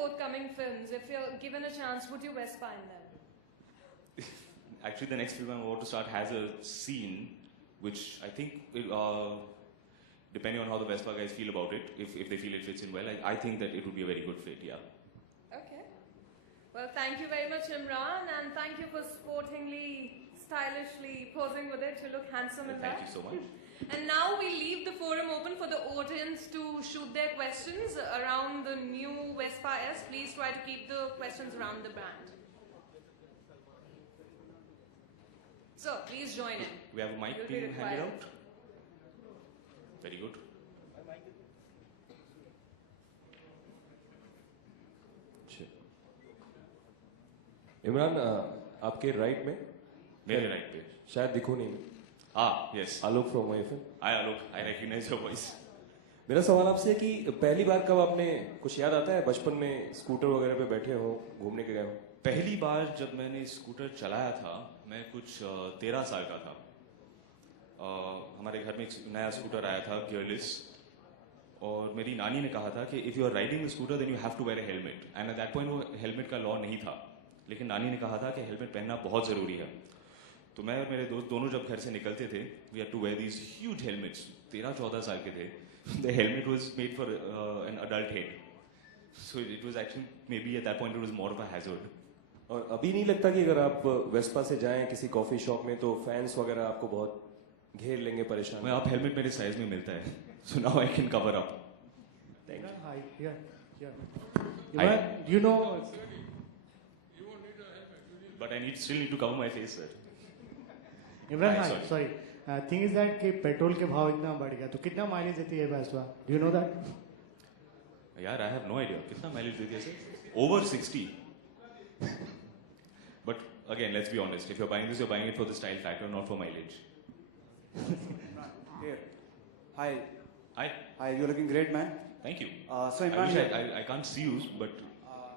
forthcoming films, if you're given a chance, would you Vespa in them? Actually, the next film I'm about to start has a scene which I think, depending on how the Vespa guys feel about it, if they feel it fits in well, I think that it would be a very good fit, yeah. Okay. Well, thank you very much, Imran, and thank you for sportingly, stylishly posing with it to look handsome in that. Thank you so much. And now we leave the forum open for the audience to shoot their questions around the new Vespa S. Please try to keep the questions around the brand. So, please join in. We have a mic being handed out. Very good. Imran आपके right में मेरे right पे शायद दिखो नहीं yes Alok from my film Hi Alok, I recognize your voice. मेरा सवाल आपसे है कि पहली बार कब आपने कुछ याद आता है बचपन में स्कूटर वगैरह पे बैठे हो घूमने के गए हो पहली बार जब मैंने स्कूटर चलाया था मैं कुछ 13 साल का था हमारे घर में एक नया स्कूटर आया था गियरलेस और मेरी नानी ने कहा था कि if you are riding scooter then you have to wear a helmet and at that point वो हेलमेट का लॉ नहीं था लेकिन नानी ने कहा था कि हेलमेट पहनना बहुत जरूरी है तो मैं और मेरे दोस्त दोनों जब घर से निकलते थे we had to wear these huge helmets 13-14 साल के थे the helmet was made for an adult head so it was actually maybe at that point it was more of a hazard और अभी नहीं लगता कि अगर आप वेस्पा से जाएं किसी कॉफी शॉप में तो फैंस वगैरह आपको बहुत घेर लेंगे परेशान मैं आप हेलमेट मेरे साइज में मिलता है so now I can cover up Hi, yeah. Do you know? But I still need to cover my face, sir. Imran, hi, sorry. Thing is that कि पेट्रोल के भाव इतना बढ़ गया तो कितना माइलेज देती है Vespa? Do you know that? यार, I have no idea. कितना माइलेज देती है sir? Over 60. But again, let's be honest. If you're buying this, you're buying it for the style factor, not for mileage. Here. Hi. Hi. Hi. You're looking great, man. Thank you. So Imran, I can't see you, but.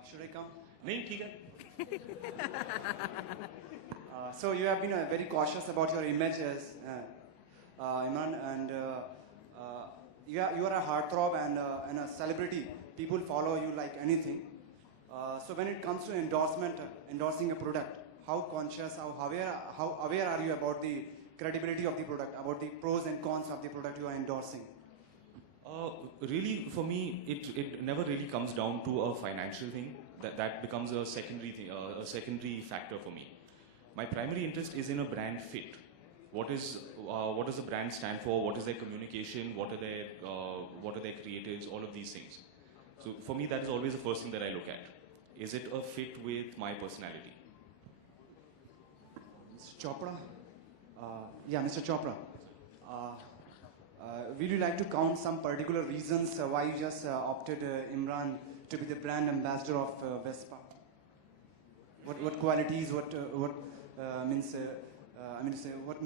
Should I come? नहीं ठीक है. So you have been very cautious about your image as Imran, and you are a heartthrob and a celebrity. People follow you like anything. So when it comes to endorsing a product, how conscious, how aware are you about the credibility of the product, about the pros and cons of the product you are endorsing? Really, for me, it never really comes down to a financial thing. That becomes a secondary thing, a secondary factor for me. My primary interest is in a brand fit. What does the brand stand for? What is their communication? What are their creatives? All of these things. So for me, that is always the first thing that I look at. Is it a fit with my personality? Mr. Chopra? Yeah, Mr. Chopra. Will you like to count some particular reasons why you just opted Imran to be the brand ambassador of Vespa? What qualities, what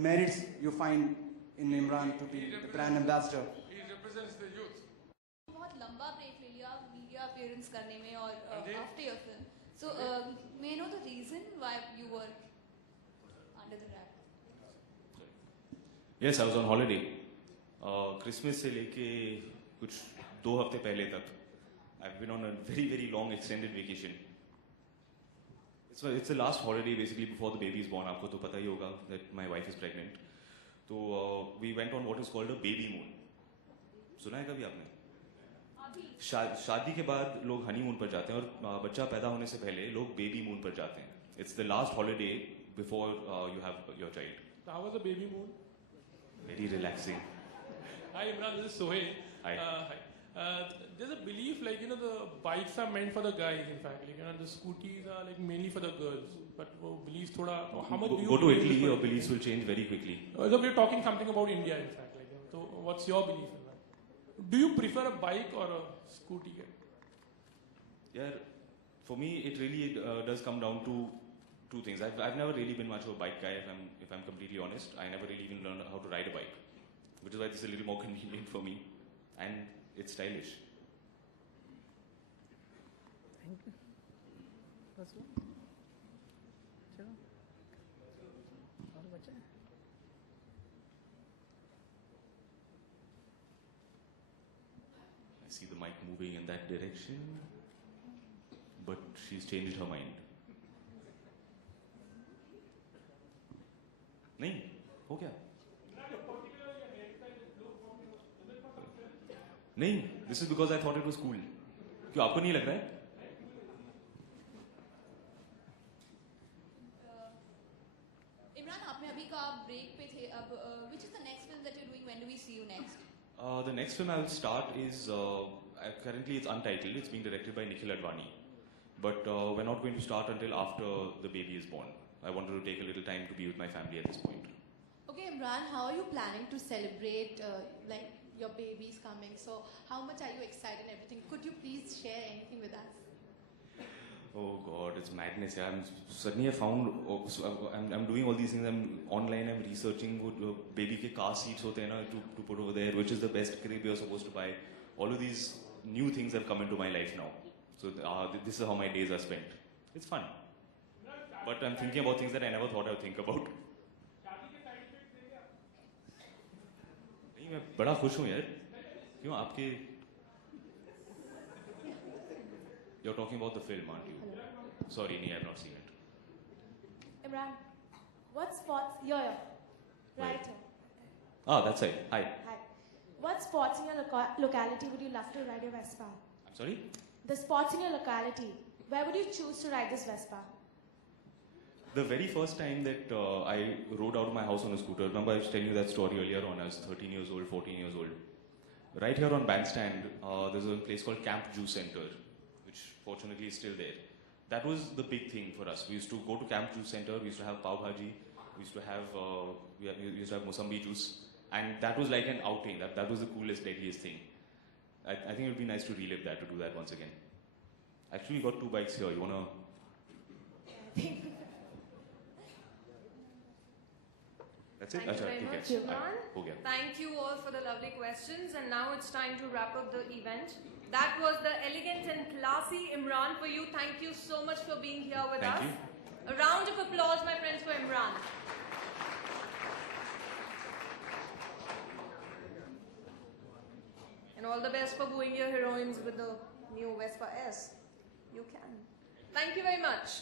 merits you find in Imran to be the brand ambassador? He represents the youth. बहुत लंबा break ले लिया media appearance करने में और after your film so may know the reason why you were under the wrap Yes, I was on holiday. Christmas से लेके कुछ 2 हफ्ते पहले तक I've been on a very, very long extended vacation. It's the last holiday basically before the baby is born. आपको तो पता ही होगा that my wife is pregnant. तो we went on what is called a baby moon. सुना है कभी आपने? शादी के बाद लोग हनीमून पर जाते हैं और बच्चा पैदा होने से पहले लोग बेबी मून पर जाते हैं. It's the last holiday before you have your child. How was the baby moon? Very relaxing. Hi Imran, this is Sohail. Hi. There's a belief like the bikes are meant for the guys. In fact, like the scooties are like mainly for the girls. But वो beliefs थोड़ा how much do you go to Italy, your beliefs will change very quickly. So we're talking something about India. In fact, like so, what's your belief in that? Do you prefer a bike or a scooty? Yeah, for me it really does come down to 2 things. I've never really been much of a bike guy. If I'm completely honest, I never really even learned how to ride a bike, which is why this is a little more convenient for me, and it's stylish. Thank you. I see the mic moving in that direction. but she's changed her mind. नहीं हो क्या? नहीं, this is because I thought it was cool. क्यों आपको नहीं लग रहा है? इमरान, आपने अभी कहा ब्रेक पे थे, अब which is the next film that you're doing? When do we see you next? The next film I will start is currently it's untitled. It's being directed by Nikhil Advani, but we're not going to start until after the baby is born. I wanted to take a little time to be with my family at this point. Okay, Imran, how are you planning to celebrate like your baby's coming? So how much are you excited and everything? Could you please share anything with us? Oh God, it's madness. Yeah. Suddenly I found I'm doing all these things. I'm online. I'm researching what baby के car seats होते हैं ना to put over there. Which is the best crib you're supposed to buy? All of these new things have come into my life now. So this is how my days are spent. It's fun. But I'm thinking about things that I never thought I would think about. नहीं, मैं बड़ा खुश हूँ यार. क्यों आपके? You're talking about the film, aren't you? Sorry, nee, I've not seen it. Imran, what sports? You're a Where? writer. Ah, that's it. Hi. Hi. What sports in your locality would you love to ride a Vespa? I'm sorry? The sports in your locality. Where would you choose to ride this Vespa? The very first time that I rode out of my house on a scooter, remember I was telling you that story earlier on, I was 13 years old, 14 years old. Right here on Bandstand, there's a place called Camp Juice Center, which fortunately is still there. That was the big thing for us. We used to go to Camp Juice Center, we used to have pav bhaji, we used to have Mosambi juice, and that was like an outing. That was the coolest, deadliest thing. I think it would be nice to relive that, to do that once again. Actually, we got 2 bikes here. You wanna? That's it? Thank you very ठीक much, है. Imran. हो गया. Thank you all for the lovely questions, and now it's time to wrap up the event. That was the elegant and classy Imran for you. Thank you so much for being here with Thank us. you. A round of applause, my friends, for Imran. And all the best for wooing your heroines with the new Vespa S. You can. Thank you very much.